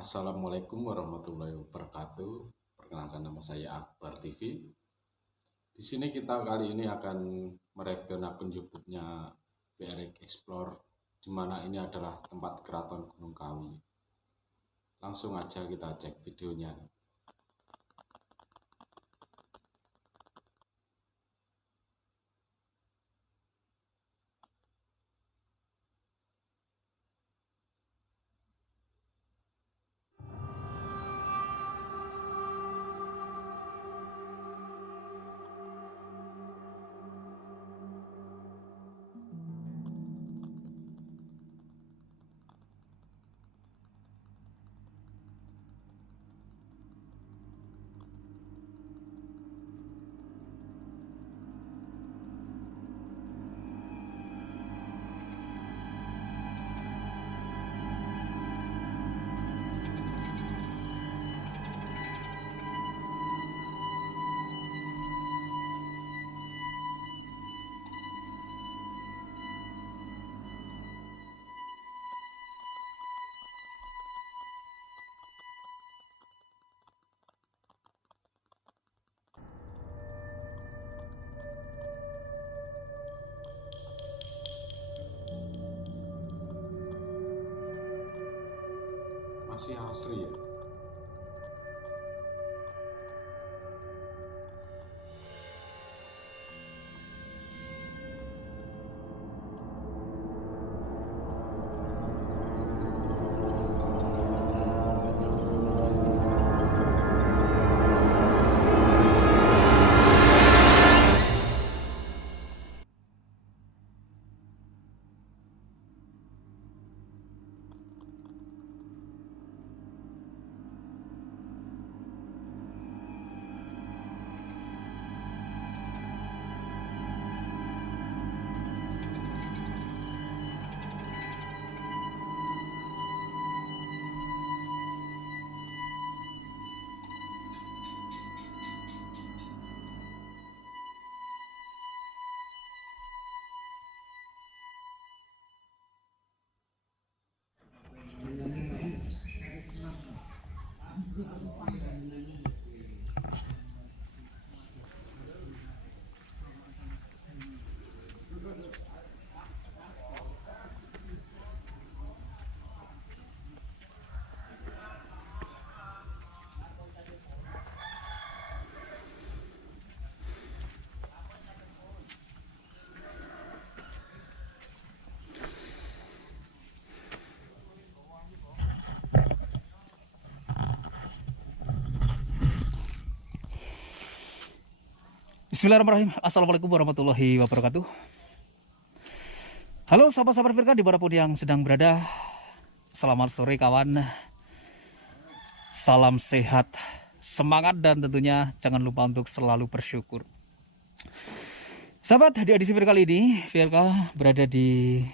Assalamualaikum warahmatullahi wabarakatuh. Perkenalkan, nama saya Akbar TV. Di sini kita kali ini akan mereview akun YouTube-nya BRX Explore, di mana ini adalah tempat keraton Gunung Kawi. Langsung aja kita cek videonya. Masih asri ya. Bismillahirrahmanirrahim. Assalamualaikum warahmatullahi wabarakatuh. Halo sahabat-sahabat Firka dimanapun yang sedang berada. Selamat sore kawan. Salam sehat, semangat, dan tentunya jangan lupa untuk selalu bersyukur. Sahabat, di edisi Firka kali ini Firka berada di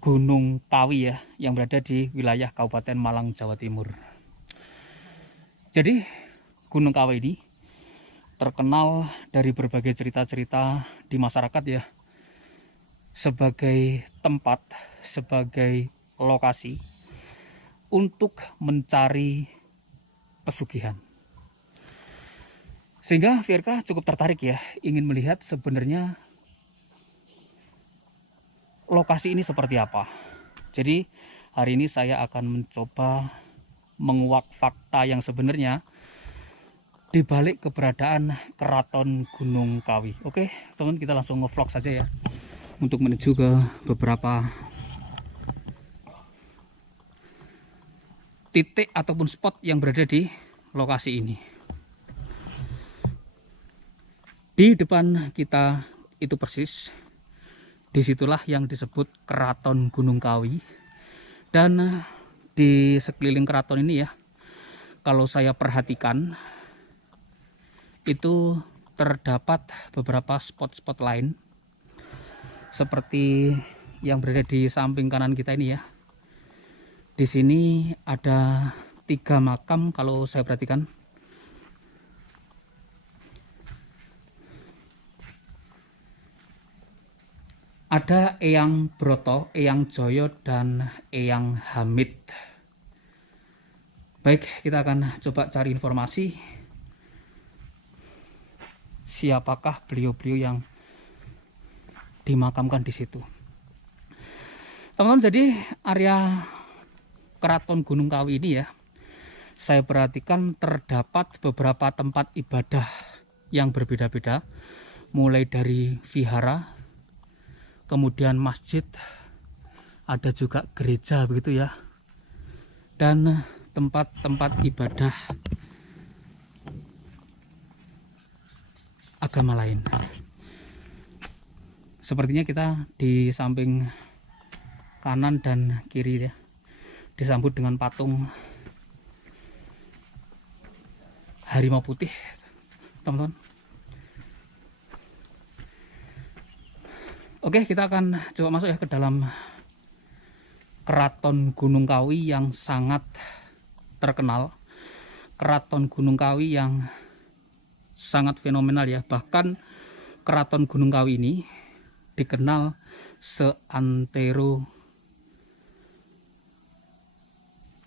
Gunung Kawi ya, yang berada di wilayah Kabupaten Malang, Jawa Timur. Jadi Gunung Kawi ini terkenal dari berbagai cerita-cerita di masyarakat ya, sebagai tempat, sebagai lokasi untuk mencari pesugihan. Sehingga Firka cukup tertarik ya, ingin melihat sebenarnya lokasi ini seperti apa. Jadi hari ini saya akan mencoba menguak fakta yang sebenarnya di balik keberadaan Keraton Gunung Kawi. Oke, teman, kita langsung nge-vlog saja ya untuk menuju ke beberapa titik ataupun spot yang berada di lokasi ini. Di depan kita itu persis, disitulah yang disebut Keraton Gunung Kawi. Dan di sekeliling keraton ini ya, kalau saya perhatikan, itu terdapat beberapa spot-spot lain seperti yang berada di samping kanan kita ini ya. Di sini ada 3 makam kalau saya perhatikan. Ada Eyang Broto, Eyang Joyo, dan Eyang Hamid. Baik, kita akan coba cari informasi siapakah beliau-beliau yang dimakamkan di situ. Teman-teman, jadi area Keraton Gunung Kawi ini ya, saya perhatikan terdapat beberapa tempat ibadah yang berbeda-beda, mulai dari vihara, kemudian masjid, ada juga gereja begitu ya, dan tempat-tempat ibadah agama lain. Sepertinya kita di samping kanan dan kiri ya, disambut dengan patung harimau putih, teman-teman. Oke, kita akan coba masuk ya ke dalam Keraton Gunung Kawi yang sangat terkenal, Keraton Gunung Kawi yang sangat fenomenal ya. Bahkan Keraton Gunung Kawi ini dikenal seantero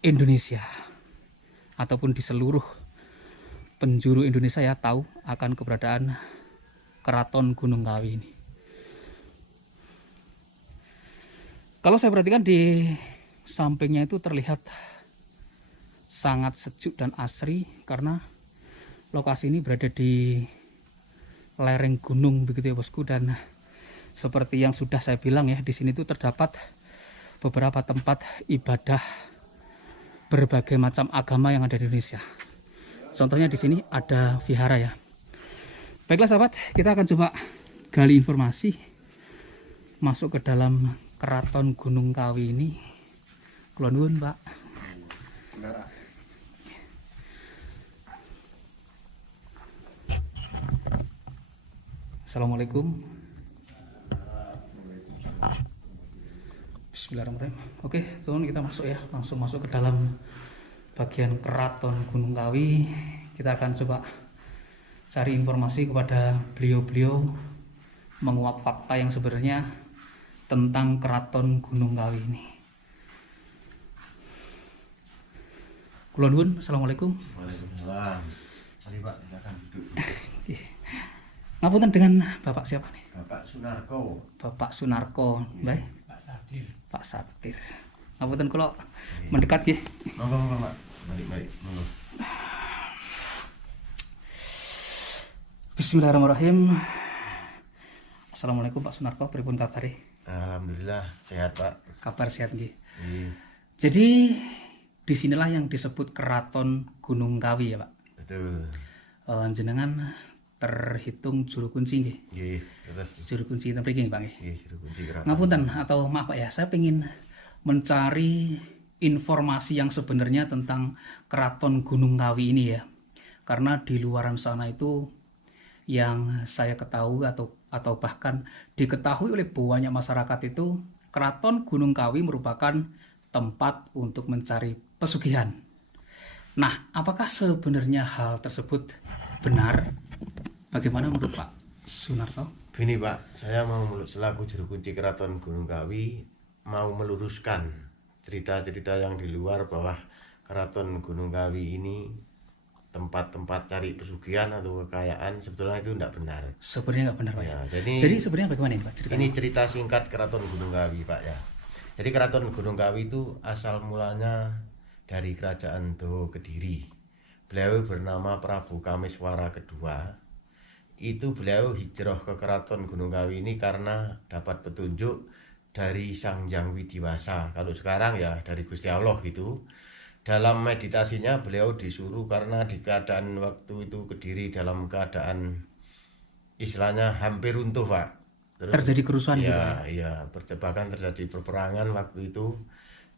Indonesia ataupun di seluruh penjuru Indonesia ya tahu akan keberadaan Keraton Gunung Kawi ini. Kalau saya perhatikan di sampingnya itu terlihat sangat sejuk dan asri karena lokasi ini berada di lereng gunung begitu ya bosku, dan seperti yang sudah saya bilang ya, di sini tuh terdapat beberapa tempat ibadah berbagai macam agama yang ada di Indonesia. Contohnya di sini ada vihara ya. Baiklah sahabat, kita akan coba gali informasi masuk ke dalam Keraton Gunung Kawi ini. Kula nuwun, Pak. Assalamualaikum. Bismillahirrahmanirrahim. Oke, teman, kita masuk ya, langsung masuk ke dalam bagian Keraton Gunung Kawi. Kita akan coba cari informasi kepada beliau-beliau, menguak fakta yang sebenarnya tentang Keraton Gunung Kawi ini. Kula nuwun, assalamualaikum. Waalaikumsalam. Mari Pak, silakan duduk. Ngapunten, dengan Bapak siapa nih? Bapak Sunarko. Bapak Sunarko, baik. Pak Sadir. Pak Satir. Ngapunten kula mendekat nggih. Monggo Pak. Mari monggo. Bismillahirrahmanirrahim. Assalamualaikum Pak Sunarko, pripun kabare? Alhamdulillah sehat Pak. Kabar sehat nggih. Iya. Jadi disinilah yang disebut Keraton Gunung Kawi ya Pak. Betul. Jenengan terhitung juru kunci nggih. Nggih, terus Juru kunci ten mriki nggih Pak nggih. nggih juru kunci keraton. Ngapunten atau maaf Pak ya, saya ingin mencari informasi yang sebenarnya tentang Keraton Gunung Kawi ini ya. Karena di luaran sana itu yang saya ketahui atau bahkan diketahui oleh banyak masyarakat itu, Keraton Gunung Kawi merupakan tempat untuk mencari pesugihan. Nah, apakah sebenarnya hal tersebut benar? Bagaimana menurut Pak Sunarto? Gini Pak, saya mau selaku juru kunci Keraton Gunung Kawi mau meluruskan cerita-cerita yang di luar bahwa Keraton Gunung Kawi ini tempat-tempat cari pesugihan atau kekayaan, sebetulnya itu tidak benar. Sebenarnya nggak benar Pak ya. Jadi sebenarnya bagaimana ini Pak ceritanya? Ini cerita singkat Keraton Gunung Kawi Pak ya. Jadi Keraton Gunung Kawi itu asal mulanya dari Kerajaan Doho Kediri. Beliau bernama Prabu Kameswara kedua. Itu beliau hijrah ke Keraton Gunung Kawi ini karena dapat petunjuk dari Sang Hyang Widiwasa. Kalau sekarang ya dari Gusti Allah gitu. Dalam meditasinya beliau disuruh karena di keadaan waktu itu Kediri dalam keadaan istilahnya hampir runtuh Pak. Terus, terjadi kerusuhan gitu ya, Pak. iya, bahkan terjadi peperangan waktu itu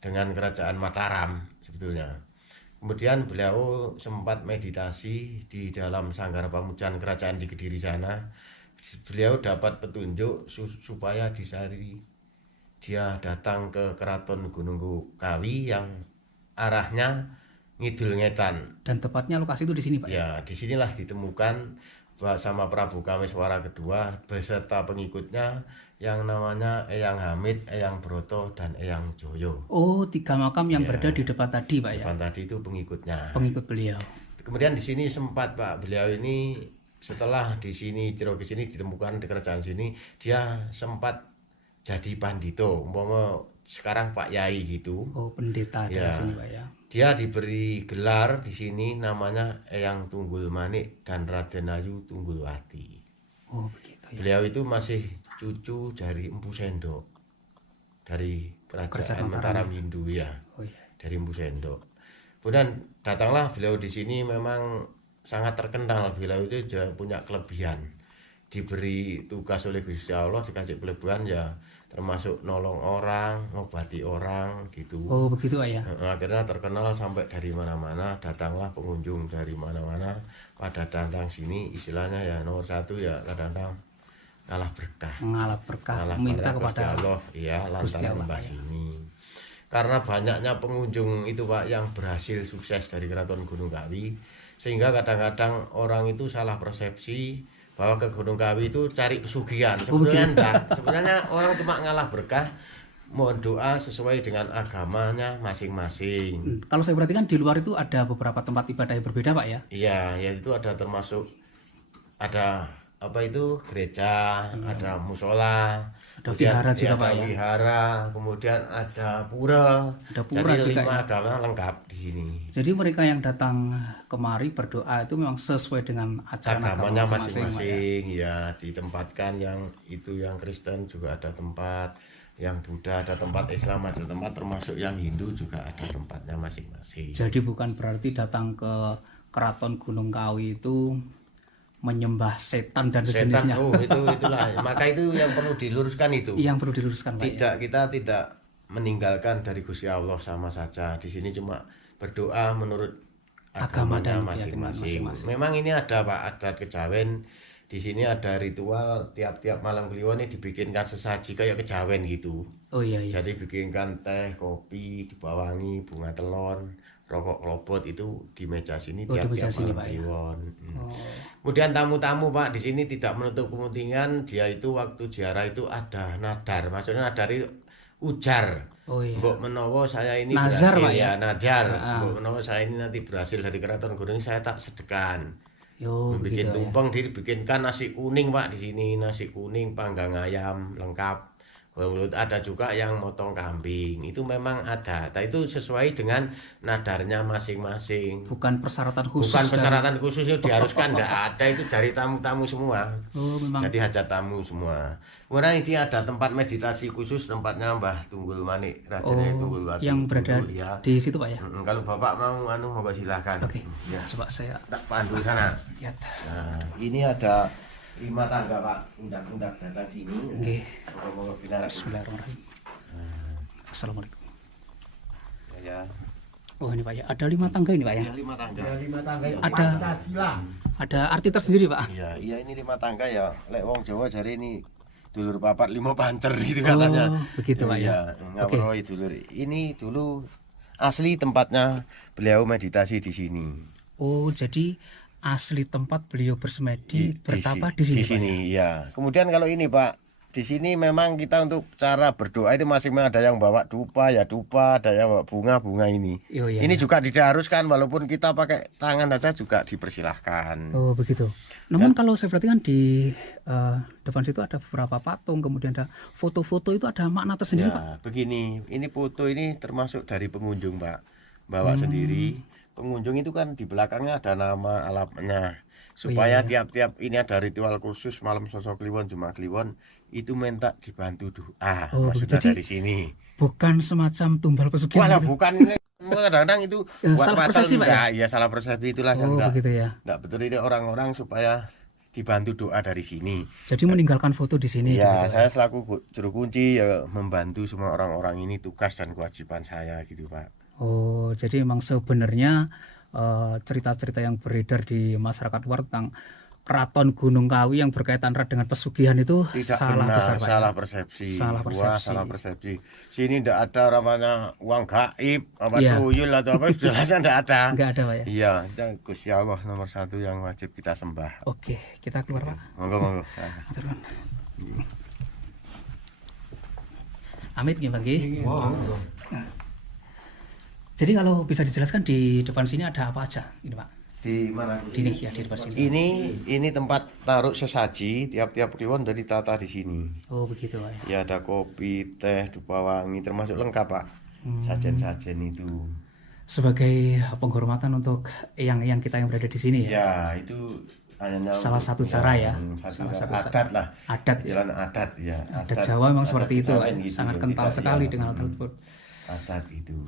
dengan Kerajaan Mataram sebetulnya. Kemudian beliau sempat meditasi di dalam Sanggar Pamujan Kerajaan di Kediri sana. Beliau dapat petunjuk supaya dia datang ke Keraton Gunung Kawi yang arahnya ngidul ngetan. Dan tepatnya lokasi itu di sini Pak. Ya, disinilah ditemukan sama Prabu Kameswara kedua beserta pengikutnya yang namanya Eyang Hamid, Eyang Broto, dan Eyang Joyo. Oh, 3 makam yang Ya. berada di depan tadi, Pak ya. Depan tadi itu pengikutnya. Pengikut beliau. Kemudian di sini sempat Pak, beliau ini setelah di sini Cirogis ini ditemukan di kerajaan sini, dia sempat jadi pandito, umpama sekarang Pak Yai gitu. Oh, pendeta di Ya. sini, Pak ya. Dia diberi gelar di sini namanya Eyang Tunggul Manik dan Raden Ayu Tunggulwati. Oh, begitu ya. Beliau itu masih cucu dari Empu Sendok dari kerajaan Mataram Hindu ya, Oh iya. dari Empu Sendok. Kemudian datanglah beliau di sini, memang sangat terkenal. Beliau itu juga punya kelebihan, diberi tugas oleh Gusti Allah, dikasih kelebihan ya, termasuk nolong orang, ngobati orang gitu. Oh, begitu, Pak ya. Akhirnya terkenal sampai dari mana-mana, datanglah pengunjung dari mana-mana pada datang sini, istilahnya ya nomor satu ya kadang-kadang ngalah berkah, Mengalap berkah, ngalah minta berkah kepada Gusti Allah ya, Gusti lantaran Allah, mbah ya. sini. Karena banyaknya pengunjung itu Pak yang berhasil sukses dari Keraton Gunung Kawi, sehingga kadang-kadang orang itu salah persepsi bahwa ke Gunung Kawi itu cari pesugihan. Sebenarnya enggak, sebenarnya orang cuma ngalah berkah, mohon doa sesuai dengan agamanya masing-masing. Kalau saya perhatikan di luar itu ada beberapa tempat ibadah yang berbeda, Pak ya. Iya, yaitu ada termasuk ada apa itu gereja, ada musola, Ada kemudian vihara juga, ada Pak ya. wihara, kemudian ada pura. Ada pura Jadi juga 5 ya. agama lengkap di sini. Jadi mereka yang datang kemari berdoa itu memang sesuai dengan ajaran agama Agamanya masing-masing, Pak ya. masing-masing ya, ditempatkan yang itu yang Kristen juga ada tempat, yang Buddha ada tempat, Islam ada tempat, termasuk yang Hindu juga ada tempatnya masing-masing. Jadi bukan berarti datang ke Keraton Gunung Kawi itu menyembah setan dan Setan, sejenisnya. itulah. Maka itu yang perlu diluruskan itu. Yang perlu diluruskan, Pak ya. Tidak, kita tidak meninggalkan dari Gusti Allah sama saja. Di sini cuma berdoa menurut Agama agamanya dan keyakinan masing-masing. masing-masing. Memang ini ada Pak, adat kejawen. Di sini ada ritual tiap-tiap malam kliwon ini dibikinkan sesaji kayak kejawen gitu. Oh iya iya. Jadi bikinkan teh, kopi, dibawangi bunga telon, rokok klobot itu di meja sini Oh, di meja tiap-tiap sini, malam Pak, ya. kliwon. Oh. Kemudian tamu-tamu Pak di sini tidak menutup kemungkinan dia itu waktu ziarah itu ada nadar. Maksudnya nadar itu ujar. Oh iya. Mbok menawa saya ini Nazar, berhasil Pak, ya? nadar. Ah. Mbok menawa saya ini nanti berhasil dari Keraton Gunung, saya tak sedekan. Yo, Bikin begitu ya. tumpeng dibikinkan nasi kuning Pak di sini, nasi kuning, panggang ayam lengkap. Kalau ada juga yang motong kambing, itu memang ada. Nah, itu sesuai dengan nadarnya masing-masing. Bukan persyaratan khusus. Bukan dan- persyaratan khusus itu diharuskan, enggak ada, itu dari tamu-tamu semua. Oh, memang. Jadi hajat tamu semua. Kemudian ini ada tempat meditasi khusus, tempatnya Mbah Tunggul Manik, Raden Ayu Tunggulwati. yang berada dulu, ya. di situ, Pak ya. Kalau Bapak mau monggo silakan. Oke. Ya, Coba saya tak pandu sana. lihat. Nah, ini ada 5 tangga Pak, undak-undak datang sini. Oke. Monggo binarak. Bismillahirrahmanirrahim. Assalamualaikum. Ya, Oh ini Pak ya. Ada 5 tangga ini Pak ya. ya 5 tangga. Ya 5 tangga ya. Ada ada arti tersendiri Pak. Iya, iya ini 5 tangga ya. Lek wong Jawa jare ini dulur papat 5 pancer itu katanya. Oh, begitu Pak ya. Iya, ngawruhi dulur. Ini dulu asli tempatnya beliau meditasi di sini. Oh, jadi asli tempat beliau bersemedi bertapa di sini. Di Pak, sini, ya. Kemudian kalau ini Pak, di sini memang kita untuk cara berdoa itu masing-masing ada yang bawa dupa ya dupa, ada yang bawa bunga ini. ya? Oh, iya, Ini iya. juga diharuskan walaupun kita pakai tangan saja juga dipersilahkan. Oh begitu. Namun kalau saya perhatikan di depan situ ada beberapa patung, kemudian ada foto-foto, itu ada makna tersendiri Pak. Ya, begini, ini foto ini termasuk dari pengunjung Pak, bawa sendiri. Pengunjung itu kan di belakangnya ada nama alamnya, supaya tiap-tiap ini ada ritual khusus malam sosok kliwon, Jumat kliwon itu minta dibantu doa. Oh, Maksudnya jadi dari sini. Bukan semacam tumbal pesugihan. Walah gitu. bukan, kadang-kadang itu Salah batal, persepsi, Pak, ya? enggak, ya salah persepsi itulah kan Oh enggak, begitu ya. enggak betul ini orang-orang supaya dibantu doa dari sini. Jadi meninggalkan foto di sini. Iya, gitu, saya selaku juru kunci ya membantu semua orang-orang ini, tugas dan kewajiban saya gitu Pak. Oh, jadi memang sebenarnya cerita-cerita yang beredar di masyarakat luar tentang Keraton Gunung Kawi yang berkaitan erat dengan pesugihan itu Tidak salah benar, besar, Pak. salah persepsi. Salah Wah, persepsi. salah persepsi. Sini tidak ada namanya uang gaib, apa Iya. tuyul atau apa, jelasnya tidak ada. Nggak ada, Pak ya. Iya, itu Gusti Allah nomor satu yang wajib kita sembah. Oke, kita keluar, Pak. Monggo, monggo. Matur nuwun. Amit nggih, Pak nggih. Jadi kalau bisa dijelaskan di depan sini ada apa aja, ini Pak? Di mana? Di ini ya, di depan sini. Ini tempat taruh sesaji, tiap-tiap kliwon dari tata di sini. Oh begitu, Pak. Ya ada kopi, teh, dupa wangi, termasuk lengkap, Pak. Sajen-sajen itu. Sebagai penghormatan untuk yang kita yang berada di sini ya. Ya, itu hanya Salah satu cara ya. Salah Salah satu satu adat lah. Adat ya. Jalan adat ya. Adat Jawa memang seperti itu, Kejawen gitu sangat loh, kental kita, sekali ya. dengan hal tersebut. Adat itu.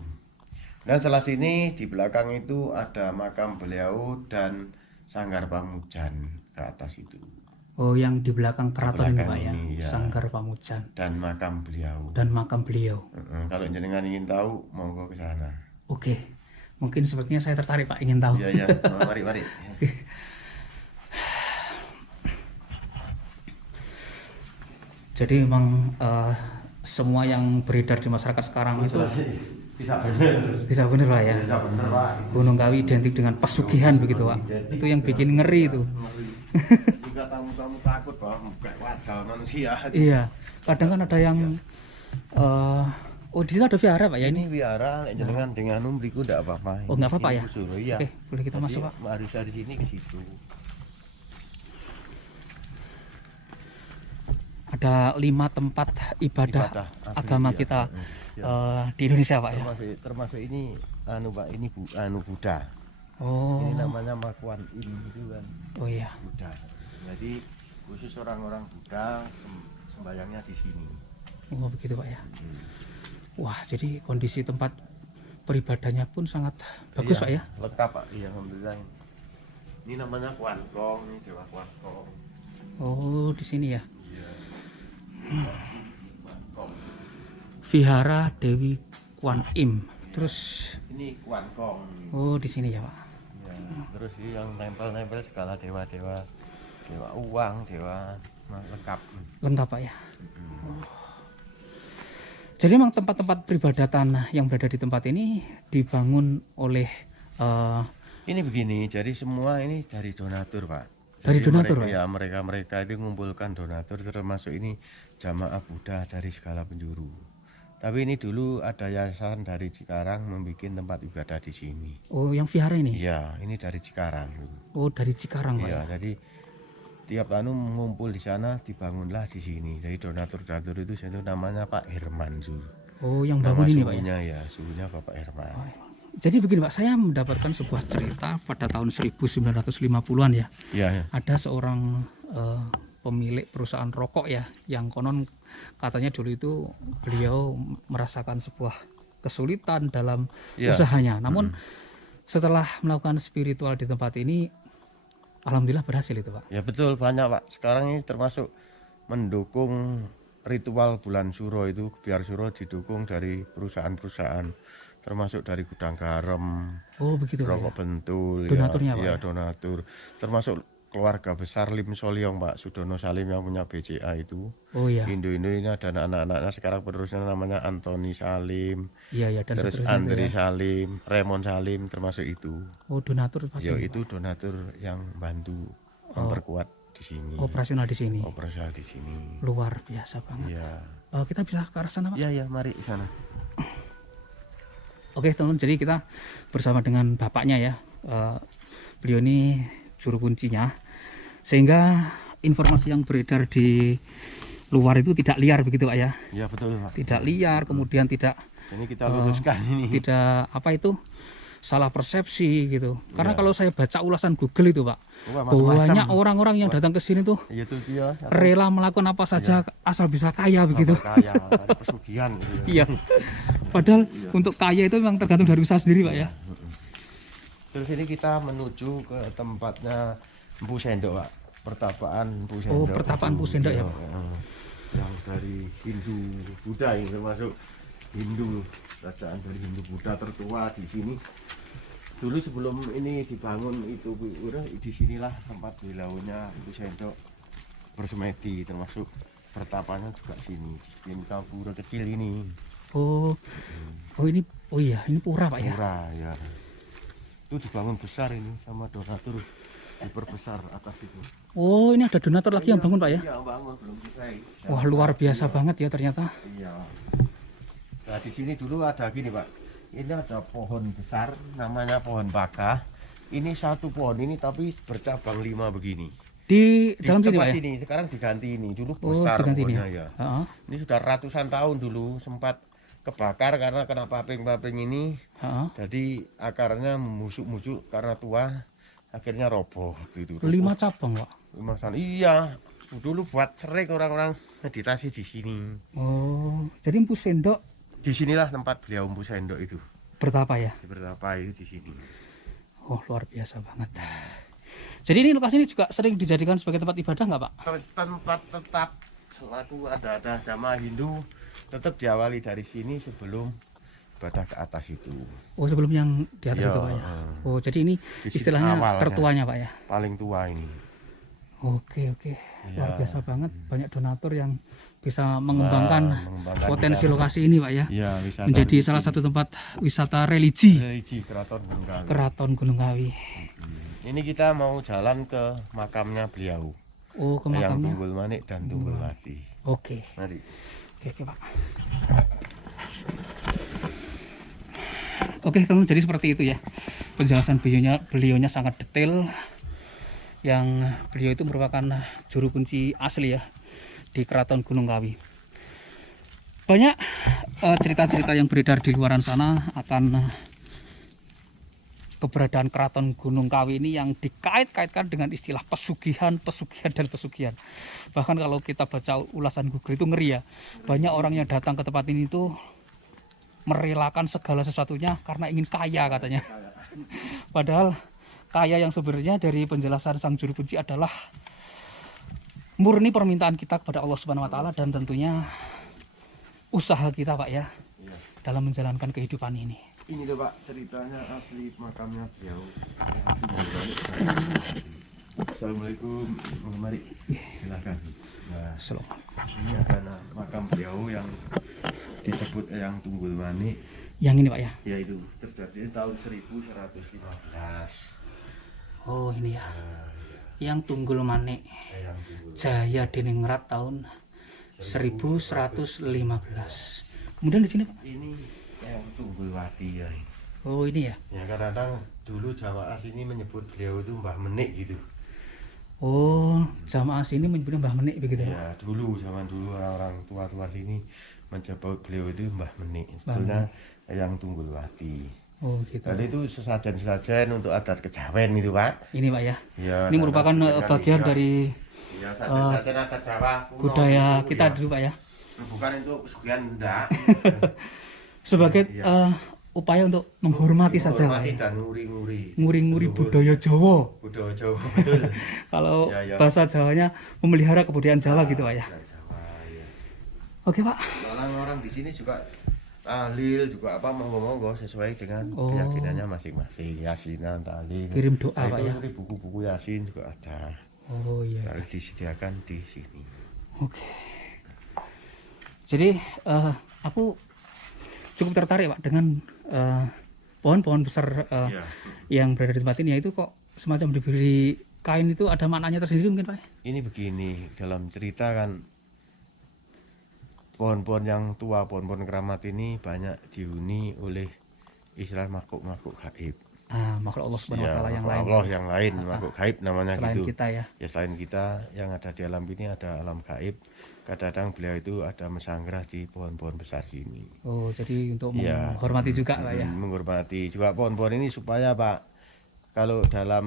Dan setelah sini di belakang itu ada makam beliau dan sanggar pamujan ke atas itu. Oh, yang di belakang keraton ini, belakang Pak ya. ini, ya. Sanggar Pamujan Dan makam beliau. dan makam beliau. Kalau jenengan ingin tahu, monggo ke sana. Oke. Mungkin sepertinya saya tertarik, Pak, ingin tahu. Iya, ya. Mari, mari. Jadi memang semua yang beredar di masyarakat sekarang itu Tidak benar. tidak benar, Pak ya. Tidak benar, Pak. Gunung Kawi identik dengan pesugihan begitu, Pak. Itu yang bikin ngeri itu. Jika tamu-tamu takut bahwa kayak wadal manusia. Iya. Kadang kan ada yang oh di situ ada vihara, Pak ya ini. Ini biara lek jenengan dengan umriku ndak apa-apa. Oh, nggak apa-apa Ini ya? Busuro, iya. Oke, boleh kita Jadi, masuk, Pak. Harus dari sini ke situ. Ada 5 tempat ibadah Asli, agama iya. kita Iya. di Indonesia, Pak ya. Termasuk ini Pak, ini Buddha. Oh. Ini namanya Makuan Im itu kan Oh iya. Buddha. Jadi khusus orang-orang Buddha sembayangnya di sini. Oh begitu, Pak ya. Wah, jadi kondisi tempat peribadahnya pun sangat bagus, Iya, Pak ya. Lengkap, Pak. Iya, alhamdulillah. Ini namanya Kuan Kong, ini Dewa Kuan Kong. Oh, di sini ya. Iya. Kuan Kong. Vihara Dewi Kwan Im. Terus Ini Kuan Kong. oh di sini ya, Pak. Ya, terus ini yang nempel-nempel segala dewa-dewa, dewa uang, dewa lengkap. Lengkap, Pak ya. Jadi memang tempat-tempat peribadatan yang berada di tempat ini dibangun oleh Ini begini, jadi semua ini dari donatur, Pak. Dari Jadi donatur, mereka, Pak? ya mereka itu mengumpulkan donatur, termasuk ini jamaah Buddha dari segala penjuru. Tapi ini dulu ada yayasan dari Cikarang membuat tempat ibadah di sini. oh yang vihara ini. Iya, ini dari Cikarang. Oh dari Cikarang, Pak. Iya, Ya. jadi tiap mengumpul di sana dibangunlah di sini. Jadi donatur-donatur itu namanya Pak Herman Zu. Oh yang Nama bangun ini, Pak ya. suhunya ya, suhunya Bapak Herman. Oh, jadi begini, Pak, saya mendapatkan sebuah cerita pada tahun 1950-an ya. Iya, ya. Ada seorang pemilik perusahaan rokok ya, yang konon katanya dulu itu beliau merasakan sebuah kesulitan dalam Iya. usahanya. Namun setelah melakukan spiritual di tempat ini, alhamdulillah berhasil itu, Pak. Ya betul, banyak Pak. Sekarang ini termasuk mendukung ritual bulan Suro itu, biar Suro didukung dari perusahaan-perusahaan, termasuk dari gudang garam, Oh begitu, Pak. rokok Ya. bentul, Donaturnya, Pak, ya, ya? donatur, termasuk keluarga besar Lim Soliong, Pak Sudono Salim yang punya BCA itu. Oh iya, Indo ini ada anak-anaknya sekarang penerusnya namanya Antoni Salim, iya ya, dan terus seterusnya itu Andri ya. Salim, Raymond Salim, termasuk itu. Oh donatur pasti. Ya itu donatur yang bantu memperkuat di sini. Operasional di sini. Operasional di sini. Luar biasa banget. Iya. Kita bisa ke arah sana, Pak? Iya ya, mari ke sana. Oke teman-teman, jadi kita bersama dengan bapaknya ya. Beliau ini juru kuncinya, sehingga informasi yang beredar di luar itu tidak liar begitu, Pak ya. Iya betul, Pak. Tidak liar, kemudian tidak Ini kita luruskan ini. tidak apa itu salah persepsi gitu. Karena Iya. kalau saya baca ulasan Google itu, Pak, Wah, macam-macam. banyak orang-orang yang datang ke sini tuh Iya tuh dia. rela melakukan apa saja asal bisa kaya begitu. Kaya, dari pesugihan gitu. Iya. Padahal untuk kaya itu memang tergantung dari usaha sendiri, Pak ya. Terus ini kita menuju ke tempatnya Empu Sendok, Pak. Pertapaan Empu Sendok. Oh, pertapaan Empu Sendok ya, Pak. Yang dari Hindu Buddha ini termasuk Hindu, kerajaan dari Hindu Buddha tertua di sini. Dulu sebelum ini dibangun itu udah di sinilah tempat beliaunya Ibu Sendok bersemedi, termasuk pertapanya juga sini. Ini pura kecil ini. Oh. Oh ini, oh iya, ini pura Pak ya. Pura ya. Itu dibangun besar ini sama donatur, diperbesar atas itu. Oh, ini ada donatur lagi yang bangun Pak ya. Iya, bangun belum selesai. Wah, luar biasa banget ya ternyata. Iya. Nah, di sini dulu ada gini, Pak. Ini ada pohon besar namanya pohon baka. Ini satu pohon ini tapi bercabang 5 begini. Di Di dalam sini Pak tempat ya. sini sekarang diganti ini. Dulu Oh, besar diganti ini pohonnya ya. ya. Heeh. Ini sudah ratusan tahun dulu sempat kebakar karena kena paping-paping ini. Heeh. Jadi akarnya musuk-musuk karena tua, akhirnya roboh gitu. 5 cabang Pak. Iya. Dulu buat sering orang-orang meditasi di sini. Oh, jadi Empu Sendok Di sinilah tempat beliau Empu Sendok itu. bertapa ya. Berapa itu di sini. Oh, luar biasa banget. Jadi ini lokasi ini juga sering dijadikan sebagai tempat ibadah nggak Pak? Tempat tetap selaku ada jamaah Hindu tetap diawali dari sini sebelum ibadah ke atas itu. Oh, sebelum yang di atas Iya, itu Pak ya. Oh, jadi ini Di sini istilahnya awalnya. tertuanya Pak ya. Paling tua ini. Oke, oke. Luar Iya. biasa banget, banyak donatur yang bisa mengembangkan mengembangkan potensi wisata. lokasi ini Pak ya. Iya, wisata Menjadi religi. salah satu tempat wisata religi Keraton Gunung Kawi. Keraton Gunung Kawi. Ini kita mau jalan ke makamnya beliau. Oh, ke Yang makamnya. Tunggul Manik dan Tunggul Wati. Oke. Mari. Oke, Pak. Oke, teman, jadi seperti itu ya. Penjelasan beliaunya sangat detail. Yang beliau itu merupakan juru kunci asli ya di Keraton Gunung Kawi. Banyak cerita-cerita yang beredar di luaran sana akan keberadaan Keraton Gunung Kawi ini yang dikait-kaitkan dengan istilah pesugihan, dan pesugihan. Bahkan kalau kita baca ulasan Google itu ngeri ya. Banyak orang yang datang ke tempat ini itu merelakan segala sesuatunya karena ingin kaya katanya. Padahal kaya yang sebenarnya dari penjelasan sang juru kunci adalah murni permintaan kita kepada Allah Subhanahu wa taala dan tentunya usaha kita Pak ya Iya. dalam menjalankan kehidupan ini. Ini loh Pak ceritanya asli makamnya beliau. Assalamualaikum. Mari. Silakan. Nah, Assalamualaikum. ini ada makam beliau yang disebut yang Tunggul Manik. Yang ini Pak ya. Yaitu terjadi tahun 1115. Oh ini ya. Yang Tunggul Manik Yang Tunggul. Jaya Diningrat tahun 1115. Kemudian di sini Pak. Ini yang Tunggul Wati ya. Oh ini ya. Ya kadang-kadang dulu jamaah sini menyebut beliau itu Mbah Menik gitu. Oh, jamaah sini menyebutnya Mbah Menik begitu ya. Ya dulu zaman dulu orang tua-tua sini menyebut beliau itu Mbah Menik. Mbah Sebetulnya yang Tunggul Wati. Oh gitu. Jadi itu sesajen-sesajen untuk adat kejawen itu Pak. Ini Pak ya. Ya, Ini merupakan bagian dari ya, sajen-sajen adat Jawa kuno budaya itu, kita ya. dulu Pak ya. Bukan untuk pesugihan enggak. Sebagai Iya. upaya untuk menghormati saja Pak Menghormati ya. dan nguri-nguri. Nguri-nguri Leluhur. budaya Jawa. Budaya Jawa betul. Kalau Ya, ya. bahasa Jawanya memelihara kebudayaan Jawa gitu Pak ya. Jawa, ya. Oke Pak. Orang-orang di sini juga tahlil juga apa monggo-monggo sesuai dengan Oh. keyakinannya masing-masing. Yasinan, tahlil. Kirim doa Nah, Pak itu ya. nanti buku-buku Yasin juga ada. Oh iya. Harus disediakan di sini. Oke. Jadi aku cukup tertarik Pak dengan pohon-pohon besar Iya. yang berada di tempat ini, yaitu kok semacam diberi kain itu ada maknanya tersendiri mungkin Pak? Ini begini, dalam cerita kan pohon-pohon yang tua, pohon-pohon keramat ini banyak dihuni oleh istilah makhluk-makhluk gaib. Makhluk Allah Subhanahu wa Ya, taala yang makhluk lain. Allah yang lain, Ah, makhluk gaib namanya Selain gitu. kita ya. Ya selain kita yang ada di alam ini ada alam gaib. Kadang-kadang beliau itu ada mesanggrah di pohon-pohon besar sini. Oh, jadi untuk Iya. menghormati juga Pak ya. Menghormati juga pohon-pohon ini supaya Pak, kalau dalam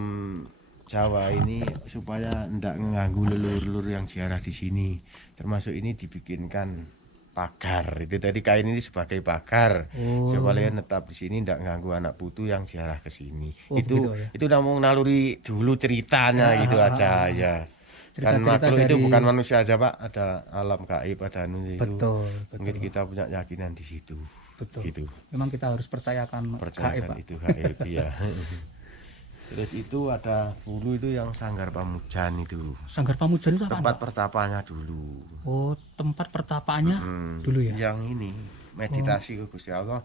Jawa ini supaya tidak mengganggu leluhur-leluhur yang ziarah di sini. Termasuk ini dibikinkan pagar. Itu tadi kain ini sebagai pagar. Oh. Supaya netap di sini tidak mengganggu anak putu yang ziarah ke sini. Oh, itu begitu ya. itu namun naluri dulu ceritanya gitu aja ya. Kan Cerita-cerita makhluk itu dari- bukan manusia aja Pak, ada alam gaib, ada anu itu. Betul, Mungkin betul. kita punya keyakinan di situ. betul. Gitu. Memang kita harus percayakan gaib, Percayakan Pak. itu gaib ya. Terus itu ada dulu itu yang Sanggar Pamujan itu. Sanggar Pamujan itu apa? Tempat pertapanya dulu. Oh, tempat pertapaannya dulu ya. Yang ini meditasi ke Gusti Allah.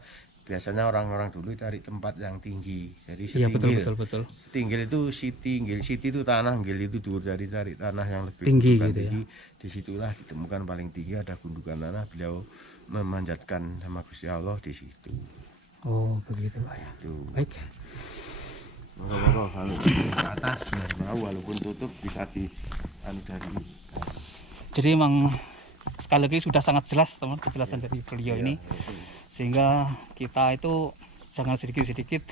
Biasanya orang-orang dulu cari tempat yang tinggi. Jadi Iya, setinggil. betul. Setinggil itu siti itu tanah, nggil itu dur, dari cari tanah yang lebih Tinggi gundukan gitu ya. tinggi. Disitulah ditemukan paling tinggi ada gundukan tanah. Beliau memanjatkan sama Gusti Allah di situ. Oh, begitu Pak ya. Itu. Baik. Kalau ke atas biar mau walaupun tutup bisa di dari. Jadi emang sekali lagi sudah sangat jelas teman penjelasan dari beliau ini, sehingga kita itu jangan sedikit-sedikit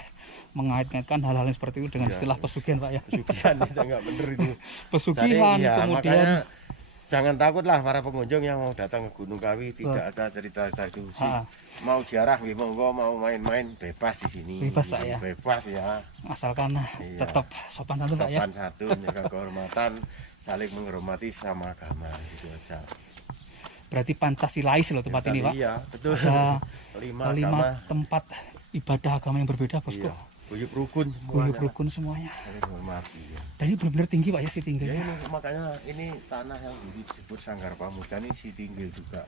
mengait-ngaitkan hal-hal yang seperti itu dengan istilah pesugihan Pak ya. Pesugihan itu nggak bener itu. Pesugihan Jadi, ya, kemudian makanya jangan takutlah para pengunjung yang mau datang ke Gunung Kawi, tidak ada cerita-cerita itu sih. Mau ziarah nggih monggo, mau main-main bebas di sini. Bebas, Pak ya. Bebas ya. asalkan Iya. tetap sopan santun Pak ya. Sopan santun, jaga kehormatan, saling menghormati sama agama itu aja. Berarti Pancasilais loh tempat ini Pak. Iya, betul. Ada 5 agama. 5 tempat ibadah agama yang berbeda bosku. Iya. Guyub rukun semuanya. Guyub rukun semuanya. Saling menghormati ya. Dan ini benar-benar tinggi Pak ya si Ya tingginya. ini makanya ini tanah yang disebut Sanggar Pamujan ini si tinggil juga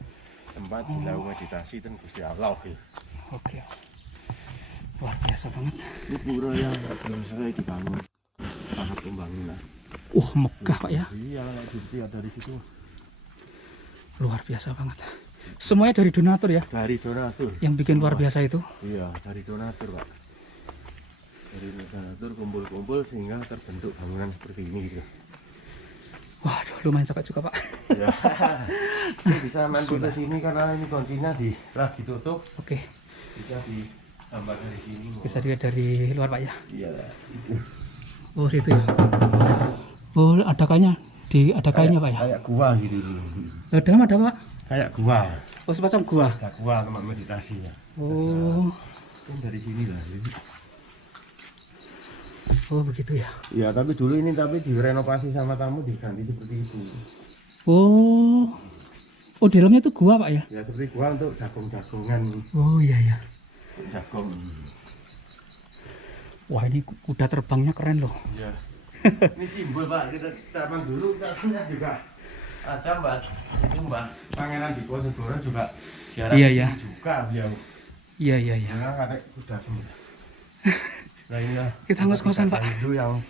tempat dilakukan meditasi dan Gusti Allah. Ya. Oke. Luar biasa banget. Ini pura yang belum selesai dibangun tahap pembangunan. Megah Pak ya. Iya, bukti ada di situ. Luar biasa banget. Semuanya dari donatur ya. Dari donatur. Yang bikin luar biasa itu. Iya, dari donatur Pak. Dari donatur kumpul-kumpul sehingga terbentuk bangunan seperti ini gitu. Waduh, lumayan capek juga Pak. Ya. Ini bisa main foto sini karena ini kuncinya lagi tutup. Oke, Bisa digambar dari sini. bisa dilihat dari luar Pak ya. Iya. Oh itu ya. Oh ada kayaknya ada kayaknya Pak ya. Kayak gua gitu. Dalam ada Pak. Kayak gua. Oh semacam gua. Kayak gua tempat meditasi ya. Oh. Kan dari sini lah. Oh begitu ya. Ya tapi dulu ini direnovasi sama tamu diganti seperti itu. Oh. Oh di dalamnya itu gua Pak ya. Ya seperti gua untuk jagung-jagungan. Oh iya ya. Jagung. Wah ini kuda terbangnya keren loh. Iya. Ini simbol Pak, kita zaman dulu kita punya juga ada Mbak, itu Mbak Pangeran Diponegoro juga ziarah Iya, ke sini iya. juga beliau. Iya iya iya. Karena kakek kuda semua. Nah ini lah. Kita ngos-ngosan Pak. Itu yang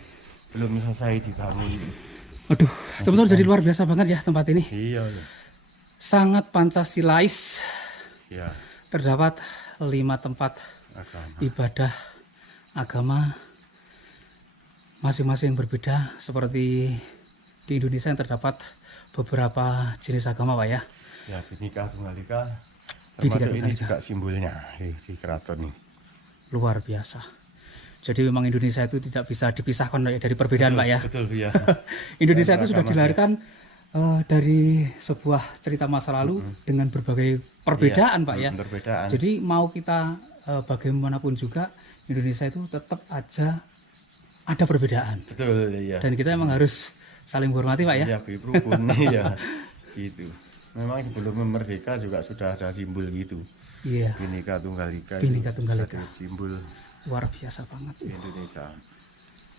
belum selesai dibangun. Aduh, teman-teman jadi luar biasa banget ya tempat ini. Iya. Sangat Pancasilais. Ya. Terdapat 5 tempat Agama. ibadah agama masing-masing berbeda, seperti di Indonesia yang terdapat beberapa jenis agama Pak ya. Ya Bhinneka Tunggal Ika. Bhinneka Termasuk Tunggal ini Ika. juga simbolnya di keraton ini. Luar biasa. Jadi memang Indonesia itu tidak bisa dipisahkan dari perbedaan Pak ya. Betul ya. Indonesia itu Dan sudah agama, dilahirkan dari sebuah cerita masa lalu dengan berbagai perbedaan Pak ya. Perbedaan. Jadi mau kita bagaimanapun juga Indonesia itu tetap aja ada perbedaan. Betul ya. Dan kita emang harus saling menghormati Pak ya. Iya, guyub rukun ya. Gitu. Memang sebelum merdeka juga sudah ada simbol gitu. Iya. Bhinneka Tunggal Ika. Bhinneka itu Tunggal satu Ika. simbol Luar biasa banget. Indonesia.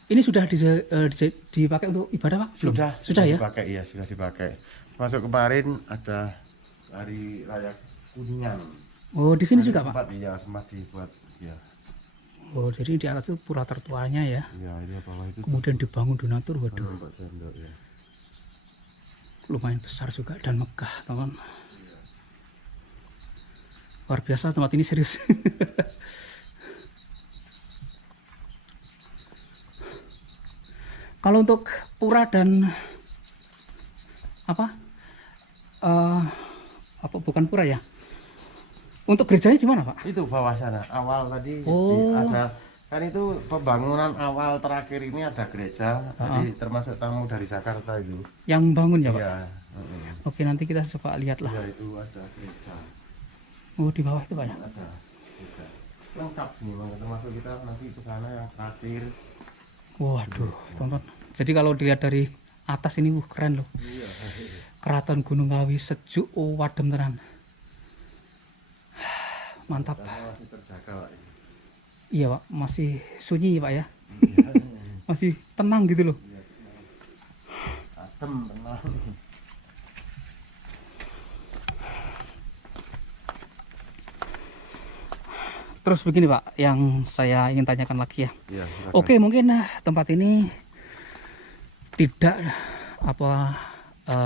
Ini sudah dipakai untuk ibadah Pak? Belum? Sudah ya? Dipakai, iya, sudah dipakai. Masuk kemarin ada hari raya Kuningan. Oh, di sini Hari juga Pak? Sempat iya, sempat dibuat ya. Oh, jadi di atas itu pura tertuanya ya. Iya, ini bawah itu Kemudian dibangun donatur, waduh. tempat tembok ya. Lumayan besar juga dan megah, teman. Luar biasa tempat ini, serius. Kalau untuk pura dan apa bukan pura ya, untuk gerejanya gimana Pak? Itu bawah sana. Awal tadi Oh. ada kan itu pembangunan awal terakhir ini ada gereja. Jadi termasuk tamu dari Jakarta itu. Yang bangun ya Pak? Iya. Oke, nanti kita coba lihat lah. Iya, itu ada gereja. Oh, di bawah itu Pak ya? Ada gereja. Lengkap nih, termasuk kita nanti ke sana yang terakhir. Waduh, teman-teman. Jadi kalau dilihat dari atas ini keren loh. Iya. Keraton Gunung Kawi sejuk, wadem tenan. mantap. Masih terjaga Pak. Iya Pak, masih sunyi Pak ya. Iya, Masih tenang gitu loh. adem, tenang. Terus begini Pak, yang saya ingin tanyakan lagi ya. Iya, silakan. Oke, mungkin tempat ini tidak apa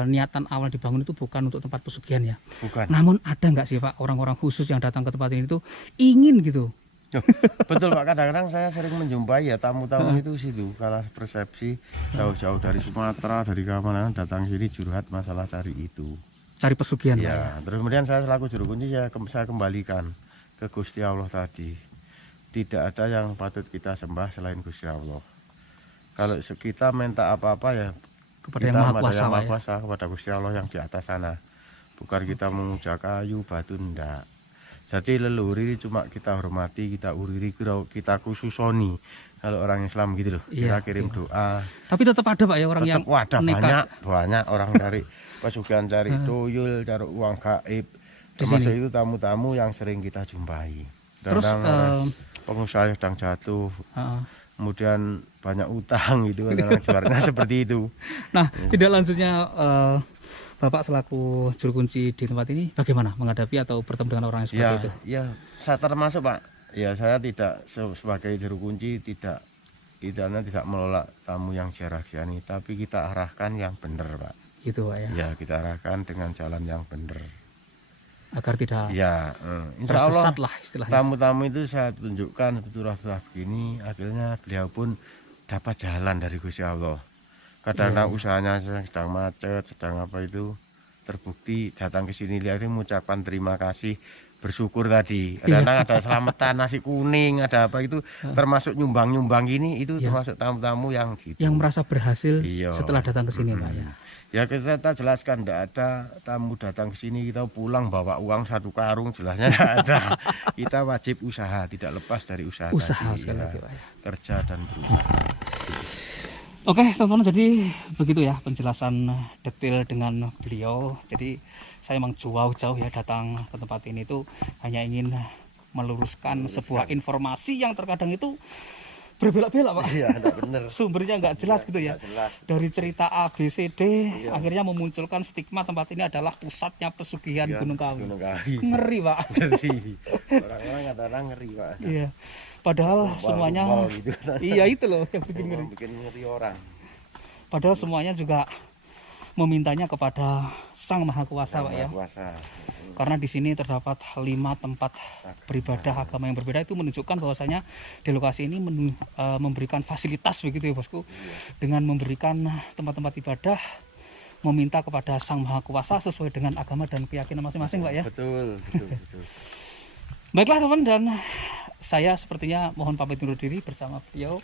niatan awal dibangun itu bukan untuk tempat pesugihan ya. Bukan. Namun ada nggak sih Pak orang-orang khusus yang datang ke tempat ini itu ingin gitu? Betul Pak, kadang-kadang saya sering menjumpai ya tamu-tamu itu situ kalah persepsi jauh-jauh dari Sumatera, dari Kamanan datang sini curhat masalah cari itu. Cari pesugihan Pak ya. Ya, terus kemudian saya selaku juru kunci saya kembalikan ke Gusti Allah tadi. Tidak ada yang patut kita sembah selain Gusti Allah. Kalau kita minta apa-apa ya Kepada kita yang Maha pada Kuasa yang Pak Maha ya. Kuasa, kepada Gusti Allah yang di atas sana. Bukan kita memuja kayu, batu, ndak. Jadi leluhur ini cuma kita hormati, kita uriri, kita khususoni. Kalau orang Islam gitu loh, Iya, kita kirim iya. doa. Tapi tetap ada Pak ya orang yang Tetap ada nekat. banyak orang cari pesugihan, cari tuyul, cari uang gaib. Di Termasuk sini. itu tamu-tamu yang sering kita jumpai. Terus Kadang-kadang pengusaha yang sedang jatuh, kemudian banyak utang gitu, kadang juaranya seperti itu. nah, tidak lanjutnya Bapak selaku juru kunci di tempat ini bagaimana menghadapi atau bertemu dengan orang yang seperti Ya, itu? ya, saya termasuk Pak. Ya, saya tidak sebagai juru kunci tidak melolak tamu yang jarak-jani, tapi kita arahkan yang benar Pak. Gitu Pak ya. Ya, kita arahkan dengan jalan yang benar. Agar tidak Ya, insya Allah tersesat lah istilahnya. tamu-tamu itu saya tunjukkan betul-betul begini, akhirnya beliau pun dapat jalan dari Gusti Allah. Kadang-kadang Iya. usahanya sedang macet, sedang apa itu terbukti datang ke sini lihat mengucapkan terima kasih, bersyukur tadi. Kadang-kadang ada selamatan, nasi kuning, ada apa itu termasuk nyumbang-nyumbang ini itu Iya. termasuk tamu-tamu yang gitu. Yang merasa berhasil Iya. setelah datang ke sini Pak ya. Ya kita jelaskan tidak ada tamu datang ke sini kita pulang bawa uang 1 karung, jelasnya tidak ada. Kita wajib usaha, tidak lepas dari usaha. Usaha tadi, sekali ya. lagi Pak ya. Kerja dan berusaha. Oke teman-teman, jadi begitu ya penjelasan detail dengan beliau. Jadi saya memang jauh-jauh ya datang ke tempat ini itu hanya ingin meluruskan sebuah informasi yang terkadang itu berbelak-belak Pak. Iya, tidak benar. Sumbernya nggak jelas gitu ya. Tidak jelas. Dari cerita A, B, C, D Iya. akhirnya memunculkan stigma tempat ini adalah pusatnya pesugihan Iya, Gunung Kawi. Gunung Kawi. Ngeri Pak. Ngeri. Orang-orang kadang-kadang ngeri Pak. Iya. Padahal Tumpal-tumpal semuanya gitu. iya itu loh yang bikin ngeri. Bikin ngeri orang. Padahal semuanya juga memintanya kepada Sang Maha Kuasa Pak ya. Maha Kuasa. Karena di sini terdapat 5 tempat beribadah agama yang berbeda, itu menunjukkan bahwasanya di lokasi ini memberikan fasilitas begitu ya Bosku. Dengan memberikan tempat-tempat ibadah, meminta kepada Sang Maha Kuasa sesuai dengan agama dan keyakinan masing-masing Pak ya. Betul, betul. Baiklah teman, dan saya sepertinya mohon pamit undur diri bersama beliau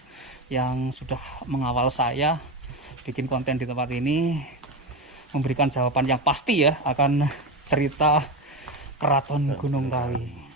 yang sudah mengawal saya bikin konten di tempat ini, memberikan jawaban yang pasti ya akan cerita Keraton Gunung Kawi.